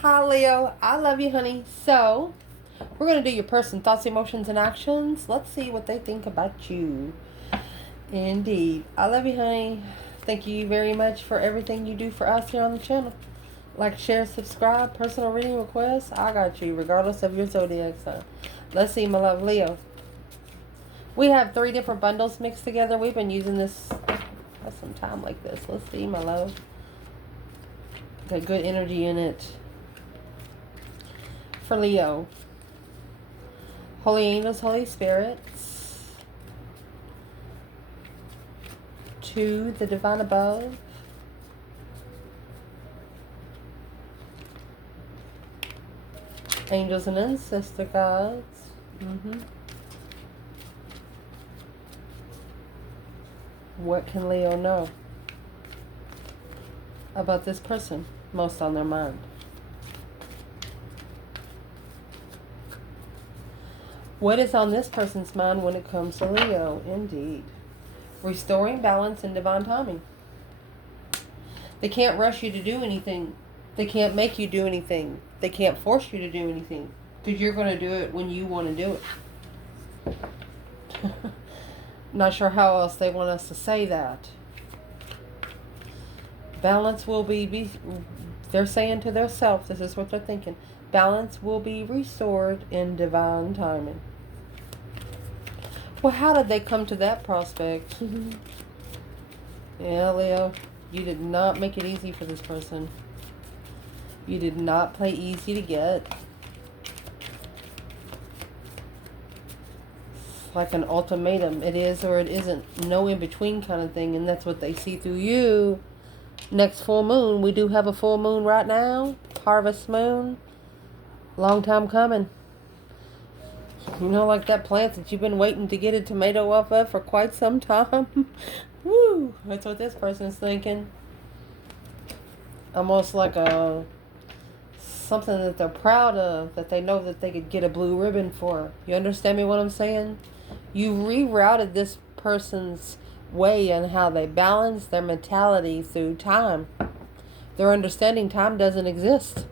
Hi, Leo. I love you, honey. So, we're going to do your person, thoughts, emotions, and actions. Let's see what they think about you. Indeed. I love you, honey. Thank you very much for everything you do for us here on the channel. Like, share, subscribe, personal reading requests. I got you, regardless of your zodiac sign. Let's see, my love, Leo. We have 3 different bundles mixed together. We've been using this for some time like this. Let's see, my love. Got good energy in it. For Leo. Holy angels, Holy spirits. To the divine above. Angels and ancestor gods. What can Leo know about this person most on their mind? What is on this person's mind when it comes to Leo? Indeed. Restoring balance and divine timing. They can't rush you to do anything. They can't make you do anything. They can't force you to do anything. Because you're going to do it when you want to do it. Not sure how else they want us to say that. Balance will be they're saying to themselves, this is what they're thinking. Balance will be restored in divine timing. Well, how did they come to that prospect? Yeah, Leo, you did not make it easy for this person. You did not play easy to get. It's like an ultimatum. It is or it isn't. No in between kind of thing. And that's what they see through you. Next full moon. We do have a full moon right now. Harvest moon. Long time coming. You know, like that plant that you've been waiting to get a tomato off of for quite some time. Woo! That's what this person's thinking. Almost like something that they're proud of, that they know that they could get a blue ribbon for. You understand me what I'm saying? You rerouted this person's way and how they balance their mentality through time. They're understanding time doesn't exist.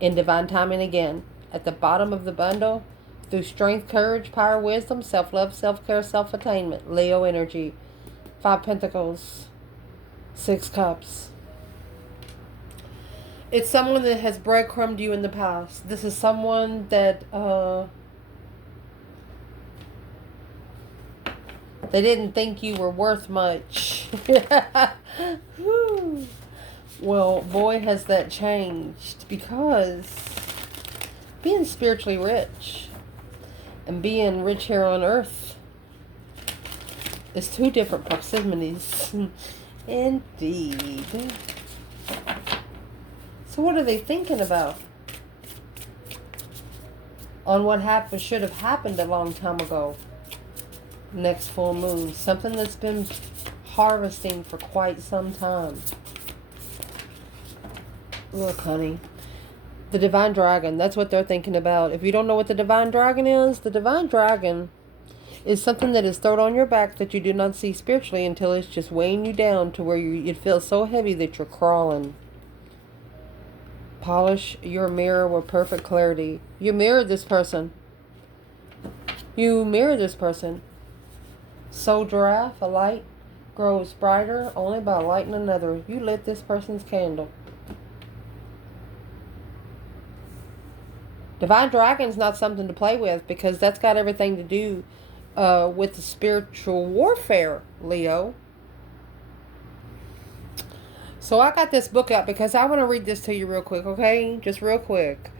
In divine timing again. At the bottom of the bundle, through strength, courage, power, wisdom, self-love, self-care, self-attainment. Leo energy. 5 Pentacles. 6 Cups. It's someone that has breadcrumbed you in the past. This is someone that they didn't think you were worth much. Well, boy, has that changed, because being spiritually rich and being rich here on earth is 2 different proximities. Indeed. So what are they thinking about? On what happened, should have happened a long time ago. Next full moon. Something that's been harvesting for quite some time. Look, honey. The divine dragon. That's what they're thinking about. If you don't know what the divine dragon is, the divine dragon is something that is thrown on your back that you do not see spiritually until it's just weighing you down to where it feels so heavy that you're crawling. Polish your mirror with perfect clarity. You mirror this person. You mirror this person. Soul giraffe, a light grows brighter only by lighting another. You lit this person's candle. Divine dragon's not something to play with, because that's got everything to do with the spiritual warfare, Leo. So I got this book out because I want to read this to you real quick, okay? Just real quick.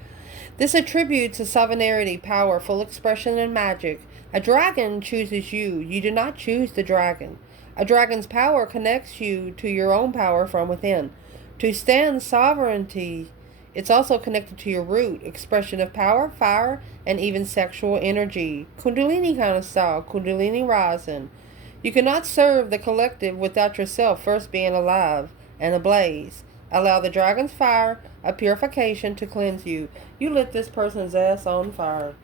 This attributes a sovereignty, power, full expression, and magic. A dragon chooses you. You do not choose the dragon. A dragon's power connects you to your own power from within. To stand sovereignty, it's also connected to your root, expression of power, fire, and even sexual energy. Kundalini kind of style, Kundalini rising. You cannot serve the collective without yourself first being alive and ablaze. Allow the dragon's fire, a purification, to cleanse you. You lit this person's ass on fire.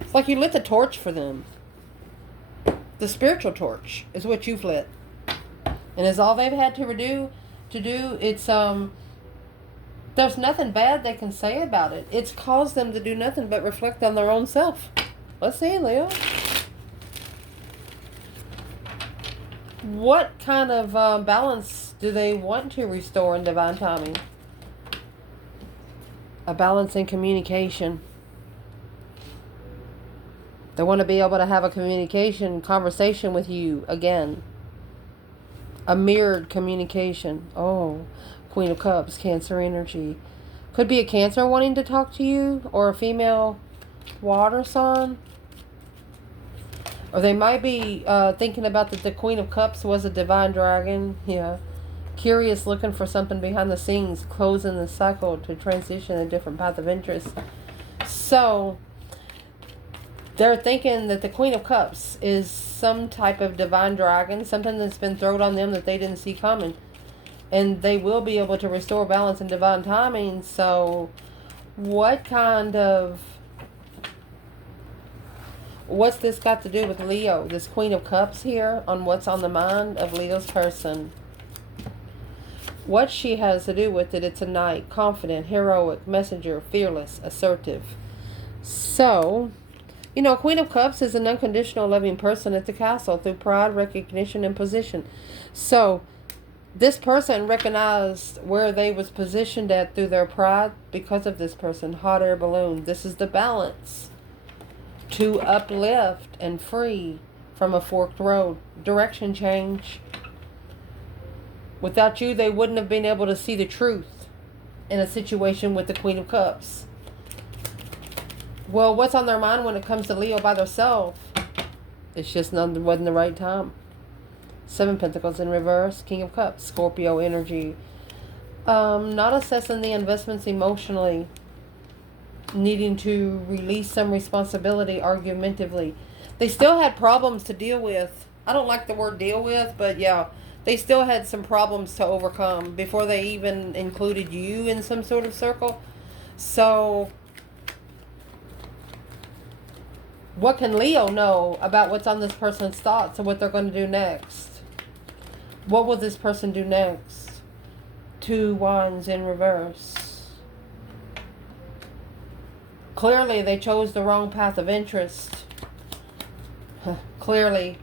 It's like you lit the torch for them. The spiritual torch is what you've lit. And is all they've had to do to do. It's there's nothing bad they can say about it. It's caused them to do nothing but reflect on their own self. Let's see, Leo. What kind of balance do they want to restore in divine timing? A balance in communication. They want to be able to have a conversation with you again. A mirrored communication. Oh, Queen of Cups, Cancer energy. Could be a Cancer wanting to talk to you, or a female water sign. Or they might be thinking about that the Queen of Cups was a divine dragon. Yeah. Curious, looking for something behind the scenes, closing the cycle to transition a different path of interest. So, they're thinking that the Queen of Cups is some type of divine dragon, something that's been thrown on them that they didn't see coming. And they will be able to restore balance in divine timing. So, what's this got to do with Leo? This Queen of Cups here, on what's on the mind of Leo's person. What she has to do with it, it's a knight, confident, heroic, messenger, fearless, assertive. So, Queen of Cups is an unconditional loving person at the castle through pride, recognition, and position. So, this person recognized where they was positioned at through their pride because of this person. Hot air balloon. This is the balance. To uplift and free from a forked road. Direction change. Without you, they wouldn't have been able to see the truth in a situation with the Queen of Cups. Well, what's on their mind when it comes to Leo by themselves? It's just wasn't the right time. 7 Pentacles in reverse. King of Cups. Scorpio energy. Not assessing the investments emotionally. Needing to release some responsibility argumentatively. They still had problems to deal with. I don't like the word deal with, but yeah. They still had some problems to overcome before they even included you in some sort of circle. So, what can Leo know about what's on this person's thoughts and what they're going to do next? What will this person do next? 2 Wands in reverse. Clearly, they chose the wrong path of interest. Clearly.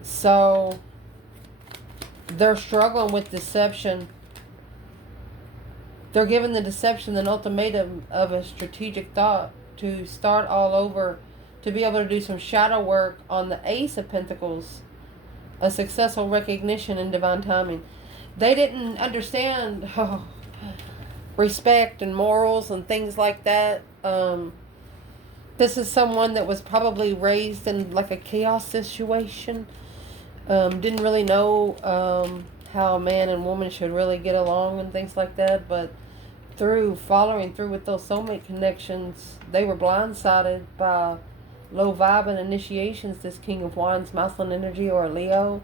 So, they're struggling with deception. They're giving the deception an ultimatum of a strategic thought to start all over, to be able to do some shadow work on the Ace of Pentacles, a successful recognition in divine timing. They didn't understand respect and morals and things like that. This is someone that was probably raised in like a chaos situation. Didn't really know how a man and woman should really get along and things like that. But through following through with those soulmate connections, they were blindsided by low vibe and initiations, this King of Wands, masculine energy, or Leo,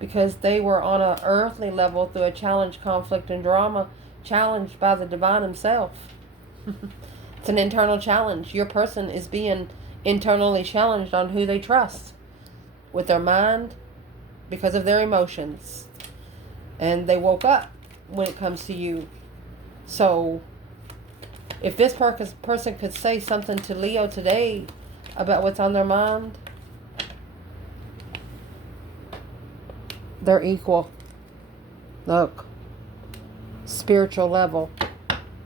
because they were on an earthly level through a challenge, conflict, and drama, challenged by the divine himself. It's an internal challenge. Your person is being internally challenged on who they trust with their mind because of their emotions. And they woke up when it comes to you. So, if this person could say something to Leo today about what's on their mind, they're equal. Look. Spiritual level.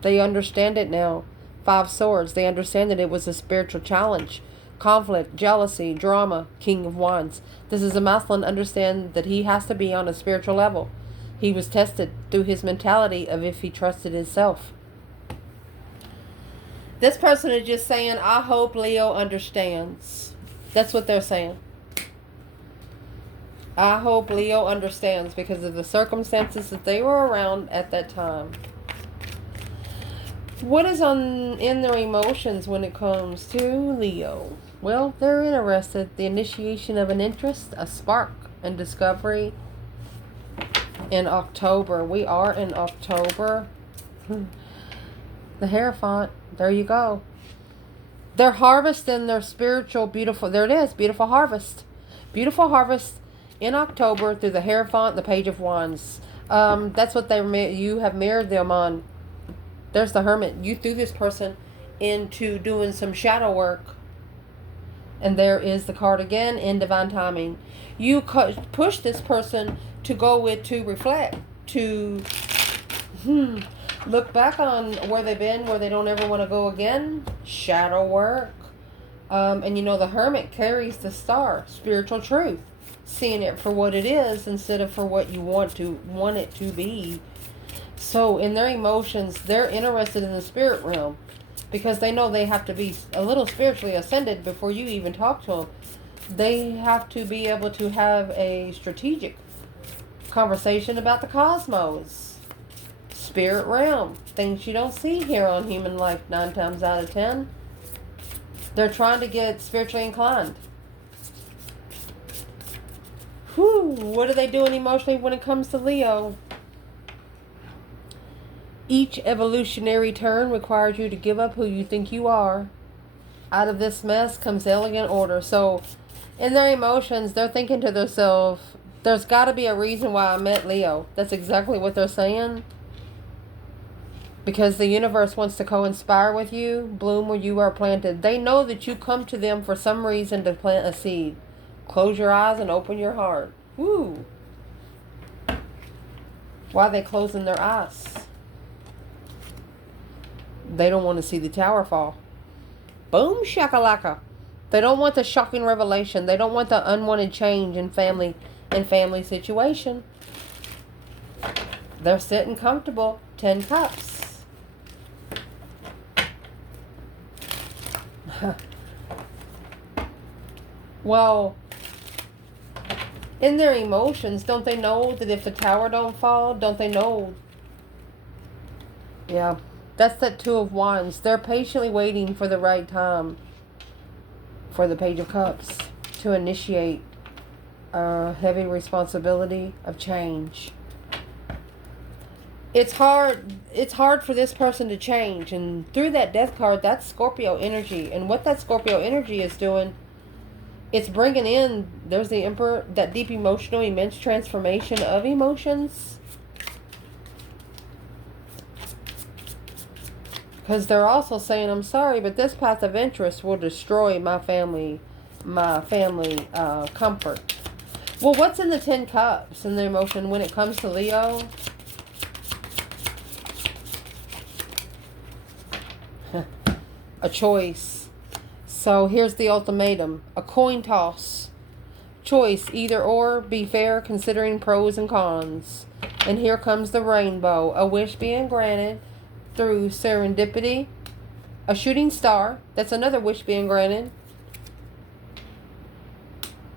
They understand it now. 5 Swords. They understand that it was a spiritual challenge. Conflict, jealousy, drama, King of Wands. This is a masculine understand that he has to be on a spiritual level. He was tested through his mentality of if he trusted himself. This person is just saying, I hope Leo understands. That's what they're saying. I hope Leo understands because of the circumstances that they were around at that time. What is in their emotions when it comes to Leo? Well, they're interested. The initiation of an interest, a spark, and discovery in October. We are in October. The Hierophant. There you go. They're harvesting their spiritual, beautiful. There it is. Beautiful harvest. Beautiful harvest in October through the Hierophant, the Page of Wands. That's what you have mirrored them on. There's the Hermit. You threw this person into doing some shadow work. And there is the card again in divine timing. You push this person to to reflect, to look back on where they've been, where they don't ever want to go again. Shadow work. And the Hermit carries the star, spiritual truth. Seeing it for what it is instead of for what you want it to be. So in their emotions, they're interested in the spirit realm because they know they have to be a little spiritually ascended before you even talk to them. They have to be able to have a strategic conversation about the cosmos, spirit realm, things you don't see here on human life 9 times out of 10. They're trying to get spiritually inclined. What are they doing emotionally when it comes to Leo? Each evolutionary turn requires you to give up who you think you are. Out of this mess comes elegant order. So, in their emotions, they're thinking to themselves, there's got to be a reason why I met Leo. That's exactly what they're saying. Because the universe wants to co-inspire with you, bloom where you are planted. They know that you come to them for some reason to plant a seed. Close your eyes and open your heart. Woo! Why are they closing their eyes? They don't want to see the tower fall. Boom shakalaka. They don't want the shocking revelation. They don't want the unwanted change in family situation. They're sitting comfortable. 10 cups. Well, in their emotions, don't they know that if the tower don't fall, don't they know? Yeah, that's that 2 of Wands. They're patiently waiting for the right time for the Page of Cups to initiate a heavy responsibility of change. It's hard for this person to change, and through that Death card, that's Scorpio energy. And what that Scorpio energy is doing, it's bringing in, there's the Emperor, that deep emotional, immense transformation of emotions. Because they're also saying, I'm sorry, but this path of interest will destroy my family comfort. Well, what's in the 10 cups in the emotion when it comes to Leo? A choice. So here's the ultimatum. A coin toss. Choice, either or, be fair, considering pros and cons. And here comes the rainbow. A wish being granted through serendipity. A shooting star. That's another wish being granted.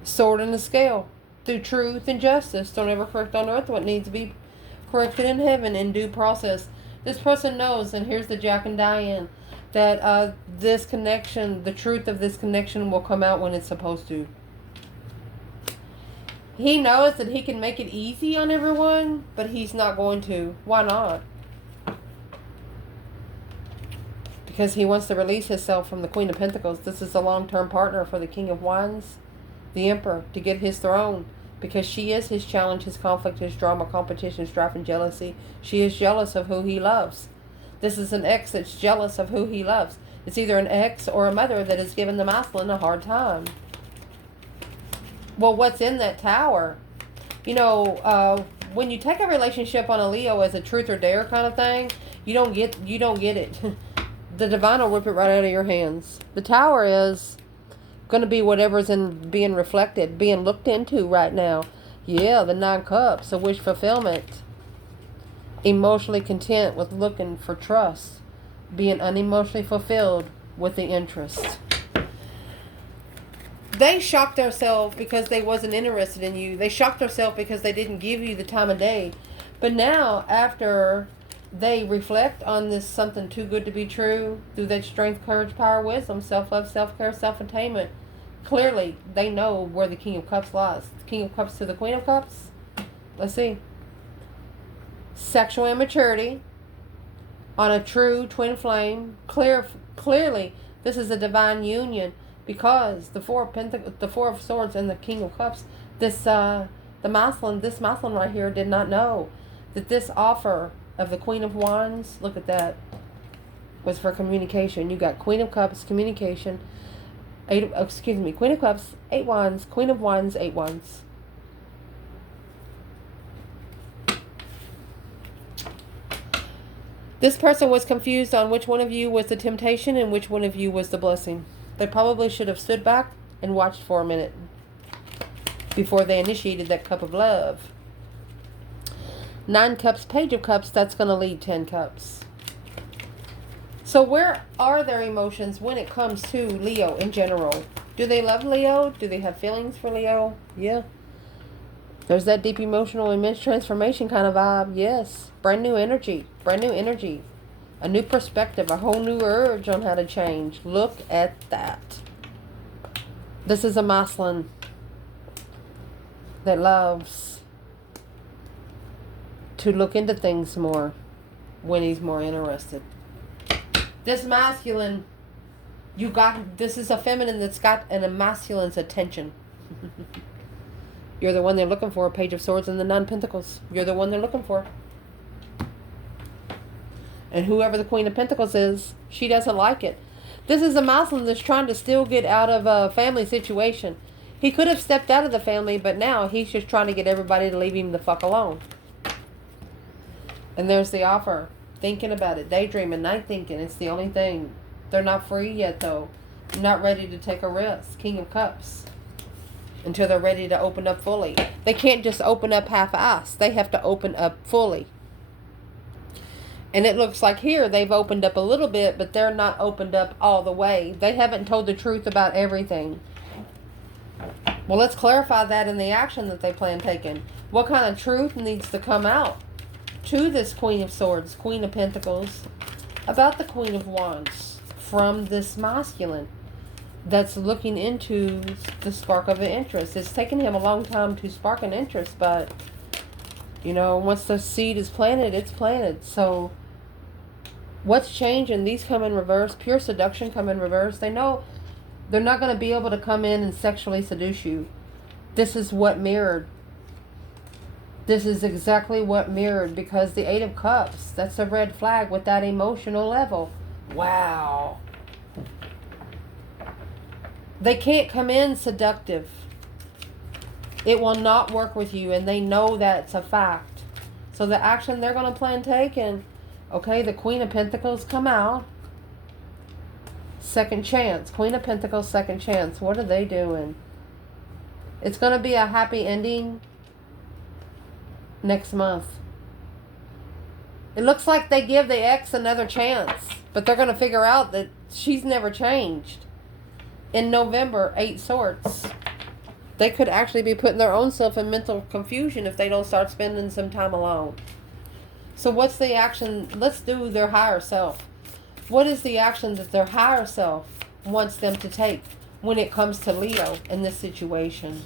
Sword in the scale. Through truth and justice. Don't ever correct on earth what needs to be corrected in heaven in due process. This person knows, and here's the Jack and Diane, that this connection, the truth of this connection will come out when it's supposed to. He knows that he can make it easy on everyone, but he's not going to. Why not? Because he wants to release himself from the Queen of Pentacles. This is a long-term partner for the King of Wands, the Emperor, to get his throne. Because she is his challenge, his conflict, his drama, competition, strife, and jealousy. She is jealous of who he loves. This is an ex that's jealous of who he loves. It's either an ex or a mother that has given the masculine a hard time. Well, what's in that tower? When you take a relationship on a Leo as a truth or dare kind of thing, you don't get it. The divine will rip it right out of your hands. The tower is going to be whatever's being reflected, being looked into right now. Yeah, the 9 cups, a wish fulfillment. Emotionally content with looking for trust. Being unemotionally fulfilled with the interest. They shocked themselves because they wasn't interested in you. They shocked themselves because they didn't give you the time of day. But now, after they reflect on this something too good to be true, through that strength, courage, power, wisdom, self-love, self-care, self-attainment, clearly they know where the King of Cups lies. The King of Cups to the Queen of Cups. Let's see. Sexual immaturity on a true twin flame. Clearly, this is a divine union because the Four of Swords and the King of Cups. This masculine right here did not know that this offer of the Queen of Wands, look at that, was for communication. You got Queen of Cups, communication, Queen of Cups, 8 Wands, Queen of Wands, 8 Wands. This person was confused on which one of you was the temptation and which one of you was the blessing. They probably should have stood back and watched for a minute before they initiated that cup of love. 9 Cups, Page of Cups, that's going to lead 10 Cups. So where are their emotions when it comes to Leo in general? Do they love Leo? Do they have feelings for Leo? Yeah. There's that deep emotional immense transformation kind of vibe. Yes. Brand new energy. Brand new energy. A new perspective. A whole new urge on how to change. Look at that. This is a masculine that loves to look into things more when he's more interested. This masculine, this is a feminine that's got a masculine's attention. You're the one they're looking for. Page of Swords and the 9 Pentacles. You're the one they're looking for. And whoever the Queen of Pentacles is, she doesn't like it. This is a masculine that's trying to still get out of a family situation. He could have stepped out of the family, but now he's just trying to get everybody to leave him the fuck alone. And there's the offer. Thinking about it. Daydreaming. Night thinking. It's the only thing. They're not free yet, though. Not ready to take a risk. King of Cups. Until they're ready to open up fully. They can't just open up half-assed. They have to open up fully. And it looks like here they've opened up a little bit, but they're not opened up all the way. They haven't told the truth about everything. Well, let's clarify that in the action that they plan taking. What kind of truth needs to come out to this Queen of Swords, Queen of Pentacles, about the Queen of Wands from this masculine that's looking into the spark of an interest? It's taken him a long time to spark an interest, but, you know, once the seed is planted, it's planted. So what's changing? These come in reverse. Pure seduction come in reverse. They know they're not going to be able to come in and sexually seduce you. This is what mirrored. This is exactly what mirrored, because the 8 of Cups, that's a red flag with that emotional level. Wow. They can't come in seductive. It will not work with you, and they know that's a fact. So the action they're going to plan taking, okay, the Queen of Pentacles come out. Second chance. Queen of Pentacles, second chance. What are they doing? It's going to be a happy ending next month. It looks like they give the ex another chance, but they're going to figure out that she's never changed. In November, 8 Swords. They could actually be putting their own self in mental confusion if they don't start spending some time alone. So what's the action? Let's do their higher self. What is the action that their higher self wants them to take when it comes to Leo in this situation?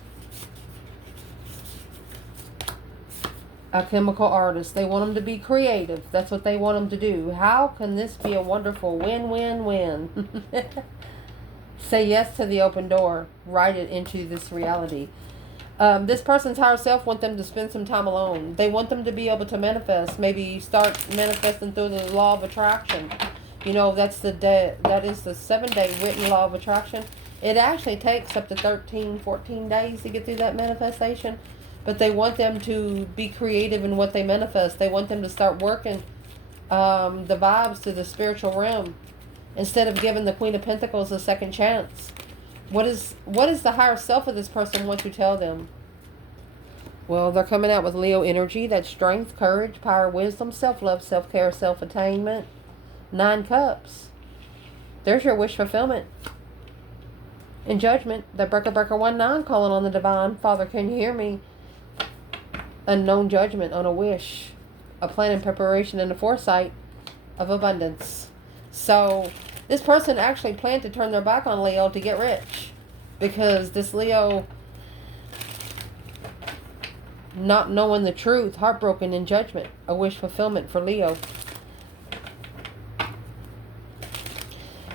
A chemical artist. They want them to be creative. That's what they want them to do. How can this be a wonderful win-win-win? Say yes to the open door. Write it into this reality. This person's higher self want them to spend some time alone. They want them to be able to manifest. Maybe start manifesting through the law of attraction. You know, that is the 7-day written law of attraction. It actually takes up to 13, 14 days to get through that manifestation. But they want them to be creative in what they manifest. They want them to start working the vibes to the spiritual realm, instead of giving the Queen of Pentacles a second chance. What is the higher self of this person want to tell them? Well, they're coming out with Leo energy. That's strength, courage, power, wisdom, self-love, self-care, self-attainment. 9 Cups. There's your wish fulfillment. In Judgment, the Breaker 19 calling on the Divine. Father, can you hear me? Unknown judgment on a wish. A plan and preparation and a foresight of abundance. So this person actually planned to turn their back on Leo to get rich, because this Leo, not knowing the truth, heartbroken in Judgment, a wish fulfillment for Leo.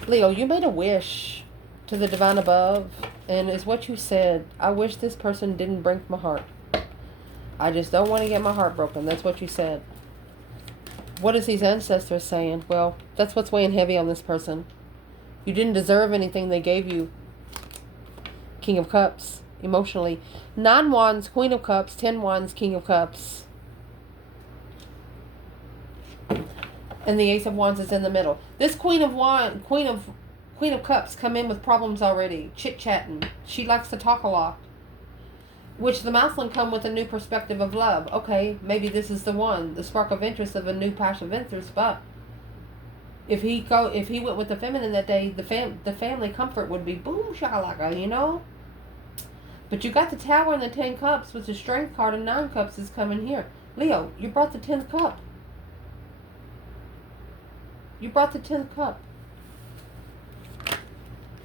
Leo, you made a wish to the divine above, and is what you said. I wish this person didn't break my heart. I just don't want to get my heart broken. That's what you said. What is these ancestors saying? Well, that's what's weighing heavy on this person. You didn't deserve anything they gave you. King of Cups, emotionally. 9 Wands, Queen of Cups. 10 Wands, King of Cups. And the Ace of Wands is in the middle. This Queen of Cups come in with problems already. Chit-chatting. She likes to talk a lot. Which the masculine come with a new perspective of love. Okay, maybe this is the one. The spark of interest of a new passion of interest. But if he went with the feminine that day, the family comfort would be boom shakalaka, you know? But you got the Tower and the 10 Cups, with the Strength card, and 9 Cups is coming here. Leo, you brought the 10th cup. You brought the 10th cup.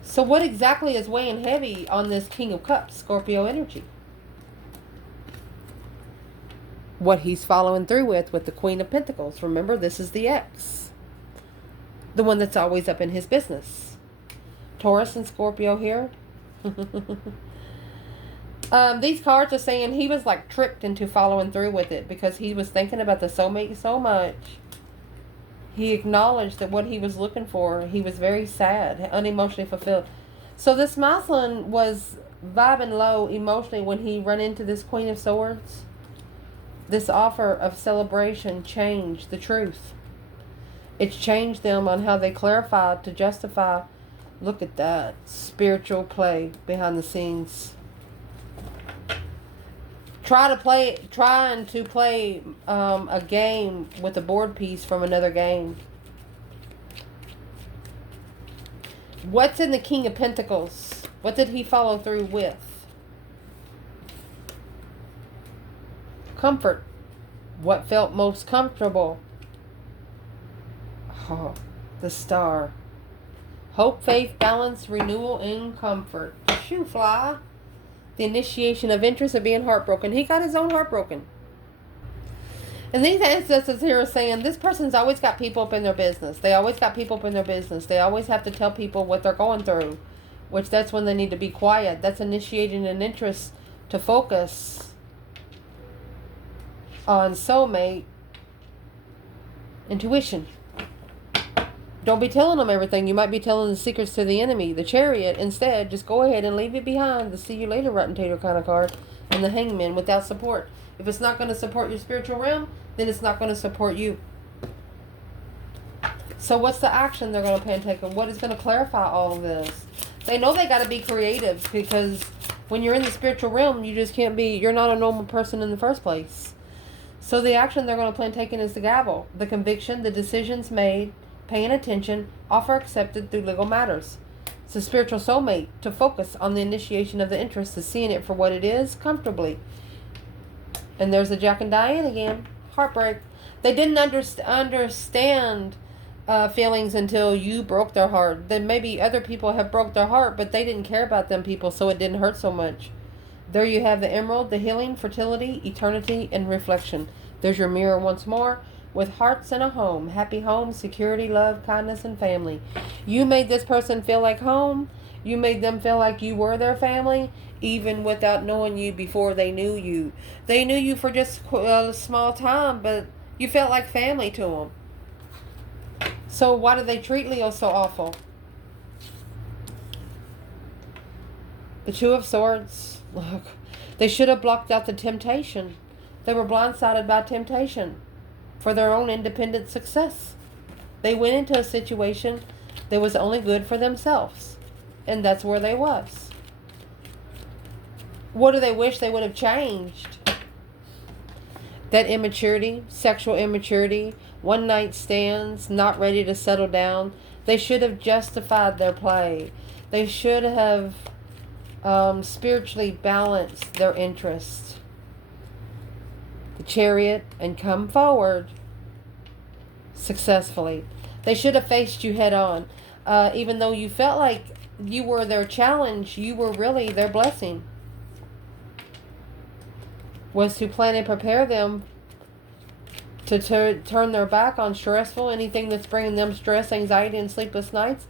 So what exactly is weighing heavy on this King of Cups, Scorpio energy? What he's following through with the Queen of Pentacles. Remember, this is the ex. The one that's always up in his business. Taurus and Scorpio here. These cards are saying he was like tricked into following through with it because he was thinking about the soulmate so much. He acknowledged that what he was looking for, he was very sad, unemotionally fulfilled. So this masculine was vibing low emotionally when he ran into this Queen of Swords. This offer of celebration changed the truth. It's changed them on how they clarified to justify. Look at that spiritual play behind the scenes. Trying to play a game with a board piece from another game. What's in the King of Pentacles? What did he follow through with? Comfort. What felt most comfortable? Oh, the Star. Hope, faith, balance, renewal, and comfort. Shoo fly. The initiation of interest of being heartbroken. He got his own heart broken. And these ancestors here are saying this person's always got people up in their business. They always got people up in their business. They always have to tell people what they're going through. Which that's when they need to be quiet. That's initiating an interest to focus on soulmate intuition. Don't be telling them everything. You might be telling the secrets to the enemy. The Chariot, instead, just go ahead and leave it behind. The see you later rotten tater kind of card. And the Hangman without support. If it's not going to support your spiritual realm, then it's not going to support you. So what's the action they're going to plan take? And what is going to clarify all of this? They know they got to be creative, because when you're in the spiritual realm, you just can't be, you're not a normal person in the first place. So the action they're going to plan taking is the gavel. The conviction, the decisions made, paying attention, offer accepted through legal matters. It's a spiritual soulmate to focus on the initiation of the interest, to seeing it for what it is comfortably. And there's the Jack and Diane again. Heartbreak. They didn't understand feelings until you broke their heart. Then maybe other people have broke their heart, but they didn't care about them people, so it didn't hurt so much. There you have the emerald, the healing, fertility, eternity, and reflection. There's your mirror once more. With hearts and a home. Happy home, security, love, kindness, and family. You made this person feel like home. You made them feel like you were their family, even without knowing you before they knew you. They knew you for just a small time, but you felt like family to them. So why do they treat Leo so awful? The Two of Swords. Look, they should have blocked out the temptation. They were blindsided by temptation for their own independent success. They went into a situation that was only good for themselves. And that's where they was. What do they wish they would have changed? That immaturity, sexual immaturity, one night stands, not ready to settle down. They should have justified their play. They should have spiritually balanced their interests. The Chariot, and come forward successfully. They should have faced you head on. Even though you felt like you were their challenge, you were really their blessing. Was to plan and prepare them to turn their back on stressful, anything that's bringing them stress, anxiety, and sleepless nights.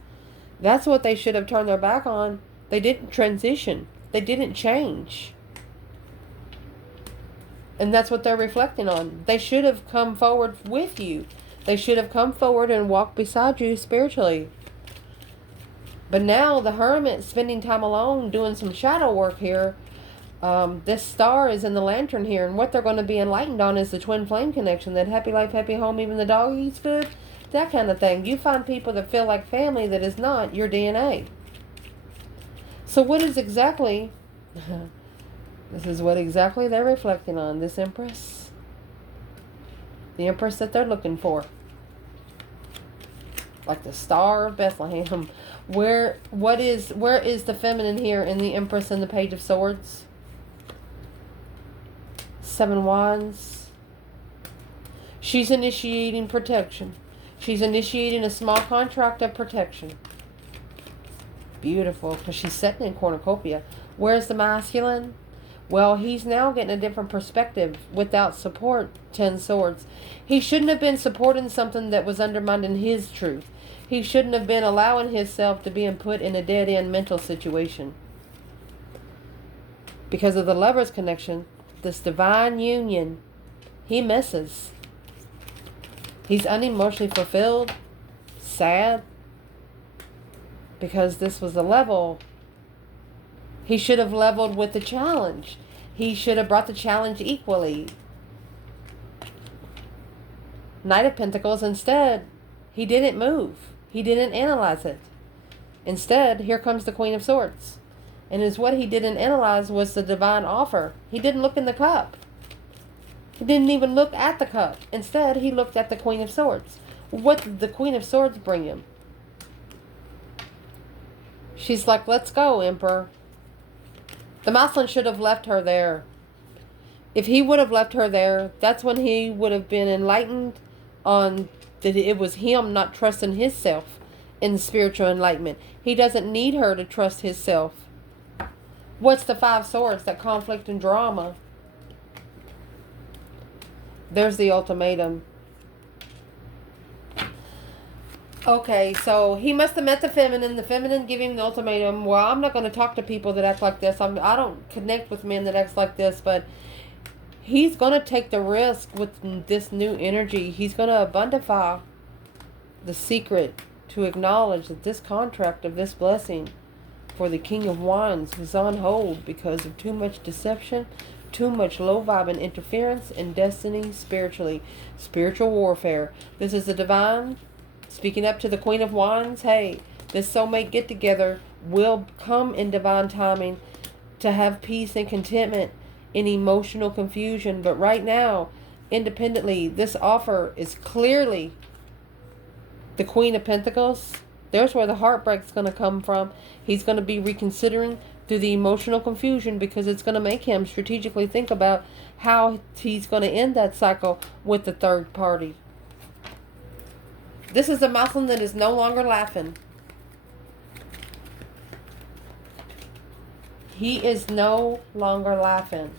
That's what they should have turned their back on. They didn't transition. They didn't change. And that's what they're reflecting on. They should have come forward with you. They should have come forward and walked beside you spiritually. But now the Hermit spending time alone doing some shadow work here. This star is in the lantern here, and what they're going to be enlightened on is the twin flame connection, that happy life, happy home, even the dog eats good, that kind of thing. You find people that feel like family that is not your DNA. So what is exactly, this is what exactly they're reflecting on, this Empress. The Empress that they're looking for. Like the Star of Bethlehem. Where is the feminine here in the Empress and the Page of Swords? 7 Wands. She's initiating protection. She's initiating a small contract of protection. Beautiful, because she's sitting in cornucopia. Where's the masculine? Well, he's now getting a different perspective without support. 10 Swords. He shouldn't have been supporting something that was undermining his truth. He shouldn't have been allowing himself to be put in a dead-end mental situation. Because of the Lover's connection, this divine union, he misses. He's unemotionally fulfilled, sad, because this was a level. He should have leveled with the challenge. He should have brought the challenge equally. Knight of Pentacles. Instead, he didn't move. He didn't analyze it. Instead, here comes the Queen of Swords. And is what he didn't analyze was the divine offer. He didn't look in the cup. He didn't even look at the cup. Instead, he looked at the Queen of Swords. What did the Queen of Swords bring him? She's like, let's go, Emperor. The masculine should have left her there. If he would have left her there, that's when he would have been enlightened on that it was him not trusting himself in the spiritual enlightenment. He doesn't need her to trust himself. What's the 5 Swords? That conflict and drama. There's the ultimatum. Okay, so he must have met the feminine giving him the ultimatum. Well, I'm not going to talk to people that act like this. I don't connect with men that act like this, but he's going to take the risk with this new energy. He's going to abundify the secret to acknowledge that this contract of this blessing for the King of Wands was on hold because of too much deception, too much low vibe and interference in destiny spiritually. Spiritual warfare. This is the divine speaking up to the Queen of Wands. Hey, this soulmate get together will come in divine timing to have peace and contentment in emotional confusion. But right now, independently, this offer is clearly the Queen of Pentacles. There's where the heartbreak's going to come from. He's going to be reconsidering through the emotional confusion because it's going to make him strategically think about how he's going to end that cycle with the third party. This is a Muslim that is no longer laughing. He is no longer laughing.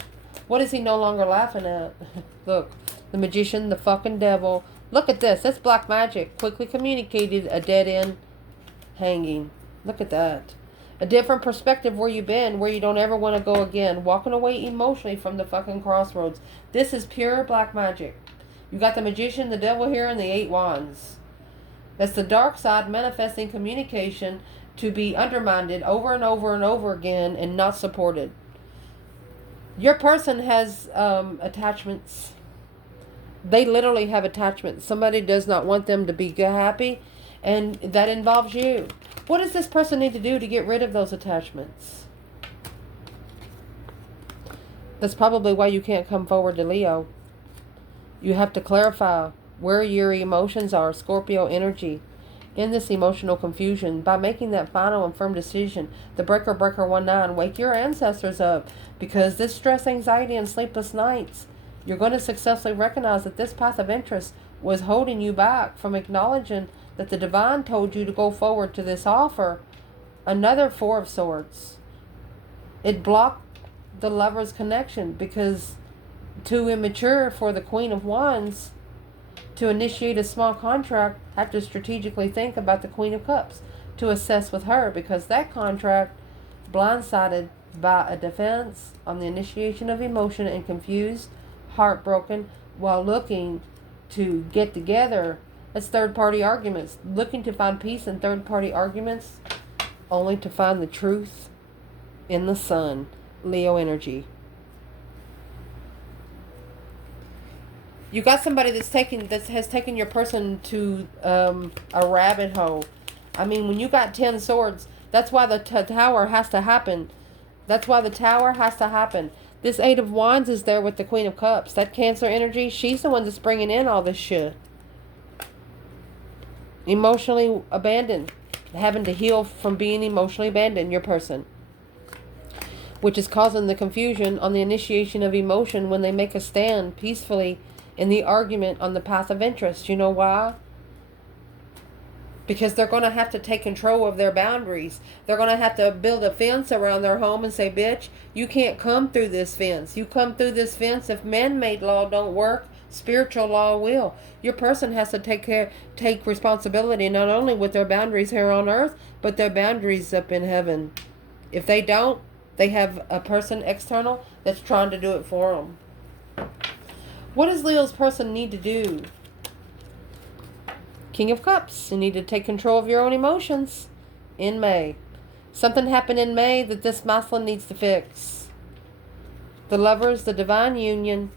What is he no longer laughing at? Look, the Magician, the fucking devil. Look at this. That's black magic. Quickly communicated a dead end hanging. Look at that. A different perspective where you've been, where you don't ever want to go again. Walking away emotionally from the fucking crossroads. This is pure black magic. You got the Magician, the devil here, and the 8 Wands. That's the dark side manifesting communication to be undermined over and over and over again and not supported. Your person has attachments. They literally have attachments. Somebody does not want them to be happy, and that involves you. What does this person need to do to get rid of those attachments? That's probably why you can't come forward to Leo. You have to clarify where your emotions are, Scorpio energy, in this emotional confusion by making that final and firm decision. The breaker 19, wake your ancestors up, because this stress, anxiety, and sleepless nights, you're going to successfully recognize that this path of interest was holding you back from acknowledging that the divine told you to go forward to this offer. Another 4 of Swords. It blocked the Lover's connection because too immature for the Queen of Wands to initiate a small contract. Have to strategically think about the Queen of Cups to assess with her, because that contract blindsided by a defense on the initiation of emotion and confused, heartbroken, while looking to get together That's third-party arguments. Looking to find peace in third-party arguments, only to find the truth in the sun. Leo energy. You got somebody that has taken your person to a rabbit hole. I mean, when you got 10 swords, that's why the tower has to happen. That's why the tower has to happen. This 8 of Wands is there with the Queen of Cups. That Cancer energy, she's the one that's bringing in all this shit. Emotionally abandoned. Having to heal from being emotionally abandoned, your person. Which is causing the confusion on the initiation of emotion when they make a stand peacefully in the argument on the path of interest. You know why? Because they're going to have to take control of their boundaries. They're going to have to build a fence around their home and say, bitch, you can't come through this fence. You come through this fence. If man-made law don't work, spiritual law will. Your person has to take responsibility not only with their boundaries here on earth, but their boundaries up in heaven. If they don't, they have a person external that's trying to do it for them. What does Leo's person need to do? King of Cups. You need to take control of your own emotions in May. Something happened in May that this masculine needs to fix. The Lovers, the divine union,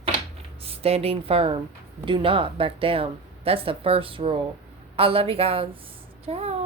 standing firm. Do not back down. That's the first rule. I love you guys. Ciao.